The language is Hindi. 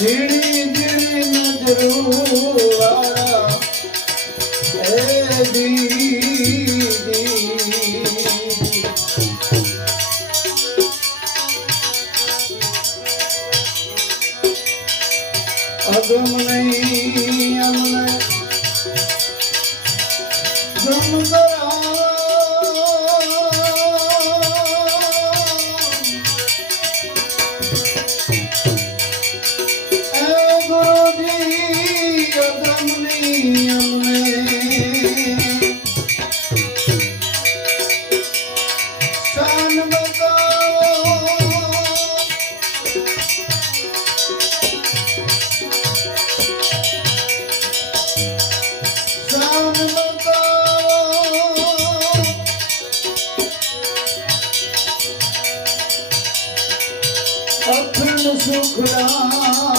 झिड़ी झिड़ी नजरू वाला ए दीदी अगम नहीं हमने गम करा गुरु जी अगम नहीं